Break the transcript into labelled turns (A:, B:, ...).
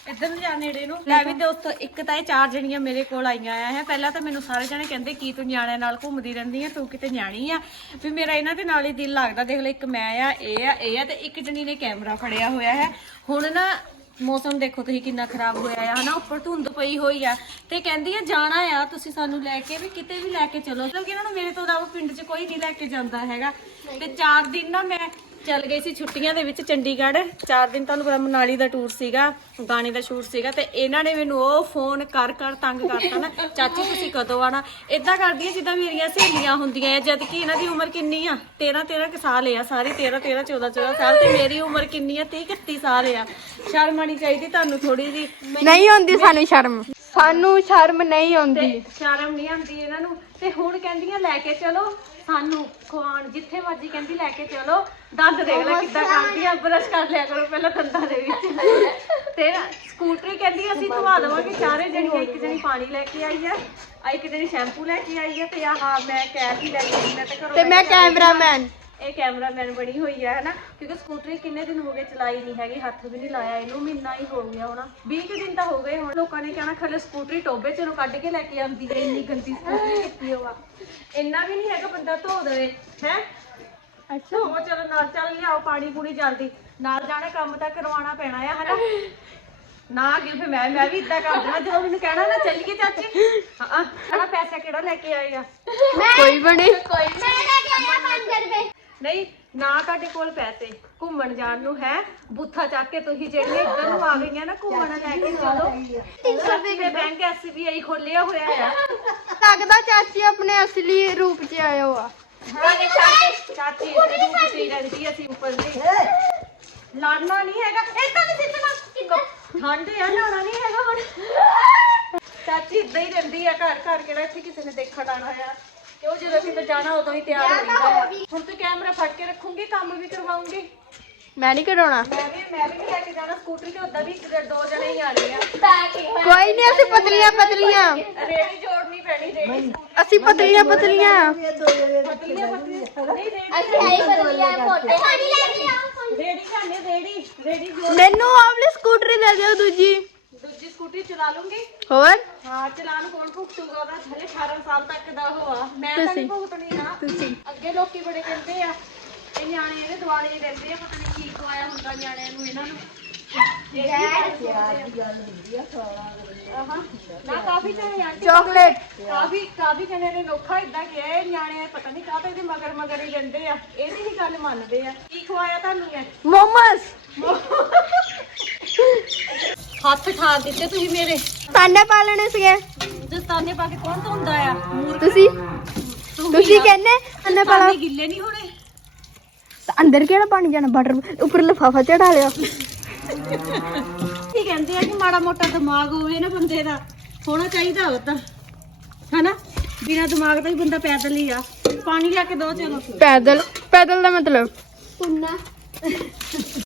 A: ਇੱਧਰ ਨੂੰ ਜਾ ਨੇੜੇ ਨੂੰ। ਲੈ ਵੀ ਦੋਸਤੋ, ਇੱਕ ਤਾਂ ਇਹ 4 ਜਣੀਆਂ ਮੇਰੇ ਕੋਲ ਆਈਆਂ ਆ ਹੈ। ਪਹਿਲਾਂ ਤਾਂ ਮੈਨੂੰ ਸਾਰੇ ਜਣੇ ਕਹਿੰਦੇ ਕੀ ਤੂੰ ਨਿਆਣਿਆਂ ਨਾਲ ਘੁੰਮਦੀ ਰਹਿੰਦੀ ਆ, ਤੂੰ ਕਿਤੇ ਨਿਆਣੀ ਆ। ਵੀ ਮੇਰਾ ਇਹਨਾਂ ਦੇ ਨਾਲ ਹੀ ਦਿਲ ਲੱਗਦਾ। ਦੇਖ ਲੈ, ਇੱਕ ਮੈਂ ਆ, ਇਹ ਆ ਤੇ ਇੱਕ ਜਣੀ ਨੇ ਕੈਮਰਾ ਫੜਿਆ ਹੋਇਆ ਹੈ। ਹੁਣ ਨਾ ਮੌਸਮ ਦੇਖੋ ਤੁਸੀਂ ਕਿੰਨਾ ਖਰਾਬ ਹੋਇਆ ਆ ਹਨਾ, ਉੱਪਰ ਧੁੰਦ ਪਈ ਹੋਈ ਆ ਤੇ ਕਹਿੰਦੀ ਆ ਜਾਣਾ ਆ ਤੁਸੀਂ ਸਾਨੂੰ ਲੈ ਕੇ, ਵੀ ਕਿਤੇ ਵੀ ਲੈ ਕੇ ਚਲੋ। ਕਿਉਂਕਿ ਇਹਨਾਂ ਨੂੰ ਮੇਰੇ ਤੋਂ ਇਲਾਵਾ ਪਿੰਡ 'ਚ ਕੋਈ ਨਹੀਂ ਲੈ ਕੇ ਜਾਂਦਾ ਹੈਗਾ। ਤੇ 4 ਦਿਨ ਨਾ ਮੈਂ ਚੱਲ ਗਈ ਸੀ ਛੁੱਟੀਆਂ ਦੇ ਵਿੱਚ ਚੰਡੀਗੜ੍ਹ। 4 ਦਿਨ ਤੁਹਾਨੂੰ ਪਤਾ ਮਨਾਲੀ ਦਾ ਟੂਰ ਸੀਗਾ, ਗਾਣੇ ਦਾ ਸ਼ੂਟ ਸੀਗਾ। ਤੇ ਇਹਨਾਂ ਨੇ ਮੈਨੂੰ ਉਹ ਫੋਨ ਕਰ ਤੰਗ ਕਰਤਾ ਨਾ, ਚਾਚੀ ਤੁਸੀਂ ਕਦੋਂ ਆਣਾ। ਇਦਾਂ ਕਰਦੀਆਂ ਜਿੱਦਾਂ ਮੇਰੀਆਂ ਸਹੇਲੀਆਂ ਹੁੰਦੀਆਂ ਆ, ਜਦ ਕਿ ਇਹਨਾਂ ਦੀ ਉਮਰ ਕਿੰਨੀ ਆ, 13 ਕੁ ਸਾਲ ਆ ਸਾਰੀ, 13 14 ਸਾਲ। ਤੇ ਮੇਰੀ ਉਮਰ ਕਿੰਨੀ ਆ, 30 31 ਸਾਲ ਆ। ਸ਼ਰਮ ਆਣੀ ਚਾਹੀਦੀ ਤੁਹਾਨੂੰ ਥੋੜੀ ਜੀ।
B: ਨਹੀਂ ਆਉਂਦੀ ਸਾਨੂੰ ਸ਼ਰਮ ਨਹੀਂ ਆਉਂਦੀ,
A: ਸ਼ਰਮ ਨਹੀਂ ਆਉਂਦੀ ਇਹਨਾਂ ਨੂੰ। ਤੇ ਹੁਣ ਕਹਿੰਦੀਆਂ ਲੈ ਕੇ ਚਲੋ ਸਾਨੂੰ ਖਵਾਣ, ਜਿੱਥੇ ਮਰਜੀ ਕਹਿੰਦੀ ਲੈ ਕੇ ਚਲੋ। ਦੰਦ ਦੇਖ ਲੈ ਕਿੱਦਾਂ ਕਰਦੀ ਆ, ਬਰਸ਼ ਕਰ ਲਿਆ ਕਰੋ ਪਹਿਲਾਂ ਦੰਦਾਂ ਦੇ ਵਿੱਚ। ਤੇ ਸਕੂਟਰੀ ਕਹਿੰਦੀ ਅਸੀਂ ਧਵਾ ਦੇਵਾਂਗੇ ਚਾਰੇ ਜਣੀਆਂ। ਇੱਕ ਜਣੀ ਪਾਣੀ ਲੈ ਕੇ ਆਈ ਆ, ਇੱਕ ਜਣੀ ਸ਼ੈਂਪੂ ਲੈ ਕੇ ਆਈ ਆ, ਤੇ ਆਹ ਮੈਂ ਕੈਸ਼ ਹੀ ਲੈ ਕੇ ਆਈ। ਮੈਂ ਤਾਂ ਘਰੋਂ
B: ਤੇ ਮੈਂ ਕੈਮਰਾਮੈਨ।
A: ਇਹ ਕੈਮਰਾਮੈਨ ਬਣੀ ਹੋਈ ਹੈ ਹਨਾ, ਕਿਉਂਕਿ ਸਕੂਟਰੀ ਕਿੰਨੇ ਦਿਨ ਹੋ ਗਏ ਚਲਾਈ ਨਹੀਂ ਹੈਗੀ, ਹੱਥ ਵੀ ਨਹੀਂ ਲਾਇਆ ਇਹਨੂੰ। ਮਹੀਨਾ ਹੀ ਹੋ ਗਿਆ ਹੋਣਾ, 20 ਕੁ ਦਿਨ ਤਾਂ ਹੋ ਗਏ ਹੁਣ। ਲੋਕਾਂ ਨੇ ਕਹਿਣਾ ਖਲੇ ਸਕੂਟਰੀ ਟੋਬੇ ਚੋਂ ਕੱਢ ਕੇ ਲੈ ਕੇ ਆਉਂਦੀ ਹੈ, ਇੰਨੀ ਗੰਦੀ ਸਕੂਟਰੀ ਕੀਤੀ ਹੋਆ। ਇੰਨਾ ਵੀ ਨਹੀਂ ਹੈਗਾ ਬੰਦਾ ਧੋ ਦੇਵੇ ਹੈ। ਅੱਛਾ ਉਹ ਚਲੋ ਨਾਲ ਚੱਲ ਲਿਆਓ ਪਾਣੀ ਪੂਰੀ ਜਲਦੀ, ਨਾਲ ਜਾਣਾ ਕੰਮ ਤਾਂ ਕਰਵਾਉਣਾ ਪੈਣਾ ਆ ਹਨਾ। ਨਾ ਕਿ ਫਿਰ ਮੈਂ ਵੀ ਇਦਾਂ ਕਰ ਦੇਣਾ ਜਦੋਂ ਮੈਨੂੰ ਕਹਿਣਾ ਨਾ ਚੱਲੀਏ ਚਾਚੀ। ਹਾਂ ਕਿਹੜਾ ਪੈਸਾ ਕਿਹੜਾ ਲੈ ਕੇ ਆਏ ਆ?
B: ਕੋਈ ਬਣੇ
A: ਨਹੀਂ ਨਾ ਤੁਹਾਡੇ ਕੋਲ ਪੈਸੇ ਘੁੰਮਣ ਜਾਣ ਨੂੰ ਹੈ। ਬੁੱਥਾ ਚੱਕ ਕੇ ਤੁਸੀਂ ਜਿਹੜੀਆਂ ਇੱਧਰ ਨੂੰ ਆ ਗਈਆਂ ਨਾ ਘੁੰਮਣ ਲੈ ਕੇ ਚਲੋ। 300 ਰੁਪਏ ਦੇ ਬੈਂਕ SBI ਖੋਲਿਆ ਹੋਇਆ ਆ।
B: ਲੱਗਦਾ ਚਾਚੀ ਆਪਣੇ ਅਸਲੀ ਰੂਪ 'ਚ ਆਇਆ ਹੋਆ।
A: ਚਾਚੀ ਇਸੇ ਰੂਪ 'ਚ ਹੀ ਰਹਿੰਦੀ ਆ ਸਿੰਪਲ ਜੀ। ਲੜਨਾ ਨਹੀਂ ਹੈਗਾ, ਏਦਾਂ ਨਹੀਂ ਸਿੱਟਣਾ। ਠੰਡ ਆ, ਲਾਉਣਾ ਨਹੀਂ ਹੈਗਾ ਹੁਣ। ਚਾਚੀ ਇਦਾਂ ਹੀ ਰਹਿੰਦੀ ਆ ਘਰ ਕਿਹੜਾ ਇੱਥੇ ਕਿਸੇ ਨੇ ਦੇਖਣ ਆਣਾ ਆ। ਉਹ ਜਦੋਂ ਕਿਤੇ ਜਾਣਾ ਉਦੋਂ ਹੀ ਤਿਆਰ ਹੋ ਜਾਂਦਾ ਆ। ਹੁਣ ਤੂੰ ਕੈਮਰਾ ਫੜ ਕੇ ਰੱਖੂੰਗੀ, ਕੰਮ ਵੀ ਕਰਵਾਉਂਗੀ।
B: ਮੈਂ ਨਹੀਂ ਕਰਾਉਣਾ।
A: ਮੈਂ ਵੀ ਨਹੀਂ ਲੈ ਕੇ ਜਾਣਾ ਸਕੂਟਰੀ ਤੇ। ਉਦਾਂ ਵੀ 2 ਜਣੇ ਹੀ ਆਣੇ ਆ।
B: ਕੋਈ ਨਹੀਂ, ਅਸੀਂ ਪਤਲੀਆਂ
A: ਰੇੜੀ ਜੋੜਨੀ ਪੈਣੀ, ਰੇੜੀ
B: ਅਸੀਂ ਪਤਲੀਆਂ
A: ਨਹੀਂ ਰੇੜੀ ਜੋੜ।
B: ਮੈਨੂੰ ਆਪਣੀ ਸਕੂਟਰੀ ਦੇ ਦਿਓ ਦੂਜੀ
A: ਸਕੂਟਰੀ ਚਲਾ ਲੂੰਗੀ।
B: ਹੋਰ
A: ਹਾਂ ਚਲਾਨ ਕੌਣ ਭੁਗਤੂਗਾ? ਉਹਦਾ ਹਲੇ 18 ਸਾਲ ਤੱਕ ਦਾ ਹੋਆ, ਮੈਂ ਤਾਂ ਨਹੀਂ ਭੁਗਤਣੀ ਨਾ। ਅੱਗੇ ਲੋਕੀ ਬੜੇ ਕਹਿੰਦੇ ਆ ਇਹ ਨਿਆਣੇ ਇਹਦੇ ਦੁਆਲੇ ਹੀ ਰਹਿੰਦੇ ਆ, ਪਤਾ ਨਹੀਂ ਕੀ ਖਵਾਇਆ ਹੁੰਦਾ ਨਿਆਣਿਆਂ ਨੂੰ ਇਹਨਾਂ ਨੂੰ। ਨਾ ਕਾਫੀ ਜਣੇ
B: ਚਾਕਲੇਟ
A: ਕਾਫੀ ਜਣੇ ਨੇ ਨੋਖਾ ਇਦਾਂ ਕਿਹਾ ਇਹ ਨਿਆਣੇ ਪਤਾ ਨਹੀਂ ਕਾਹਤੇ ਇਹਦੇ ਮਗਰ ਹੀ ਰਹਿੰਦੇ ਆ। ਇਹਦੀ ਹੀ ਗੱਲ ਮੰਨਦੇ ਆ। ਕੀ ਖਵਾਇਆ ਤੁਹਾਨੂੰ ਇਹ?
B: ਮੋਮੋਸ।
A: ਹੱਥ ਠਾਰ ਦਿੱਤੇ ਤੁਸੀਂ ਮੇਰੇ।
B: ਤਾਨੇ ਪਾਲਣੇ ਸੀਗੇ।
A: ਦਸਤਾਨੇ ਪਾ ਕੇ ਕੌਣ ਧੋਂਦਾ ਆ?
B: ਤੁਸੀਂ ਕਹਿੰਦੇ ਤਾਨੇ ਪਾਲਾ।
A: ਗਿੱਲੇ ਨਹੀਂ ਹੋਣੇ।
B: ਅੰਦਰ ਕਿਹੜਾ ਪਾਣੀ ਜਾਣਾ? ਬਟਰ ਉੱਪਰ ਲਿਫਾਫਾ ਚੜਾ ਲਿਆ।
A: ਕੀ ਕਹਿੰਦੇ ਆ ਕਿ ਮਾੜਾ ਮੋਟਾ ਦਿਮਾਗ ਹੋਵੇ ਨਾ ਬੰਦੇ ਦਾ, ਹੋਣਾ ਚਾਹੀਦਾ ਉਹ ਤਾਂ ਹਨਾ। ਬਿਨਾਂ ਦਿਮਾਗ ਤੋਂ ਹੀ ਬੰਦਾ ਪੈਦਲ ਹੀ ਆ। ਪਾਣੀ ਲਿਆ ਕੇ ਦੋ ਚਲੋ।
B: ਪੈਦਲ ਦਾ ਮਤਲਬ